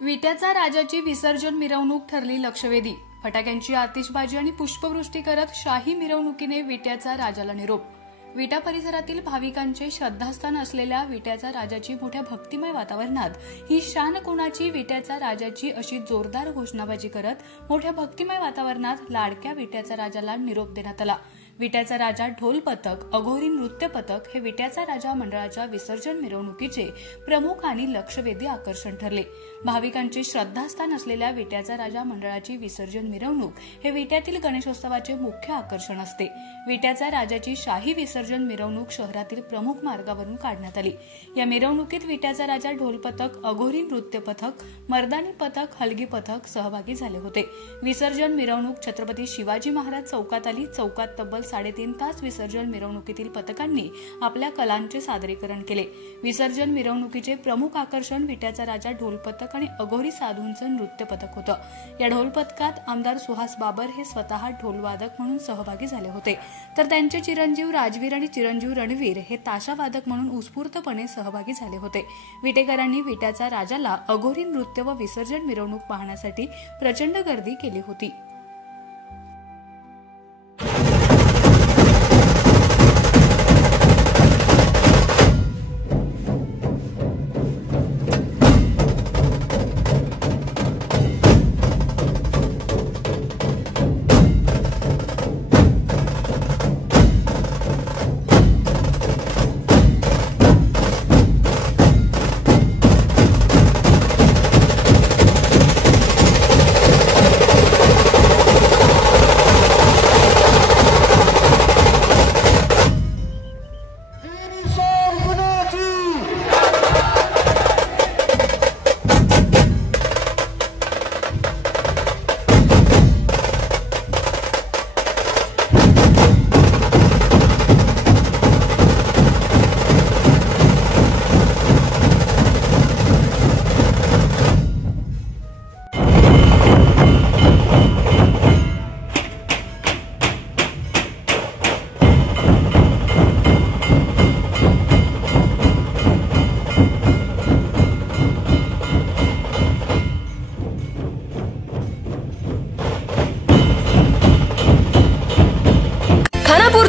विट्याचा राजाची विसर्जन मिरवणूक ठरली लक्षवेधी। फटाक्यांची आतिषबाजी आणि पुष्पवृष्टी करत शाही मिरवणुकीने विट्याचा राजाला निरोप। विटा परिसरातील भाविकांचे श्रद्धास्थान असलेल्या विट्याचा राजाची मोठ्या भक्तिमय वातावरणात ही शान कोणाची विट्याचा राजाची अशी जोरदार घोषणाबाजी करत मोठ्या भक्तिमय वातावरणात लाडक्या विट्याचा राजाला निरोप देण्यात आला। विट्याचा राजा ढोल पथक, अघोरी नृत्य पथक हे विट्याचा राजा मंडळाच्या विसर्जन मिरवणुकीचे प्रमुख आणि लक्षवेधी आकर्षण ठरले। भाविकांचे श्रद्धास्थान असलेल्या विट्याचा राजा मंडळाची विसर्जन मिरवणूक हे विट्यातील गणेशोत्सवाचे मुख्य आकर्षण असते। विट्याचा राजाची शाही विसर्जन मिरवणूक शहरातील प्रमुख मार्गावरून काढण्यात आली। या मिरवणुकीत विट्याचा राजा ढोल पथक, अघोरी नृत्य पथक, मर्दानी पथक, हलगी पथक सहभागी झाले होते। विसर्जन मिरवणूक छत्रपती शिवाजी महाराज चौकात आली। चौकात तब्बल 3.5 तास विसर्जन मिरवणुकीतील पथकांनी आपल्या कलांचे सादरीकरण केले। विसर्जन मिरवणुकीचे प्रमुख आकर्षण विट्याचा राजा ढोल पथक आणि अघोरी साधूंचं नृत्य पथक होतं। या ढोल पथकात आमदार सुहास बाबर हे स्वतः ढोलवादक म्हणून सहभागी झाले होते, तर त्यांचे चिरंजीव राजवीर आणि चिरंजीव रणवीर हे ताशावादक म्हणून उत्स्फूर्तपणे सहभागी झाले होते। विटेकरांनी विट्याचा राजाला अघोरी नृत्य व विसर्जन मिरवणूक पाहण्यासाठी प्रचंड गर्दी केली होती।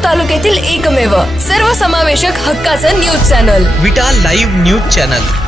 तालुक्यातील एकमेव सर्वसमावेशक हक्काचं न्यूज चॅनल विटा लाईव्ह न्यूज चॅनल।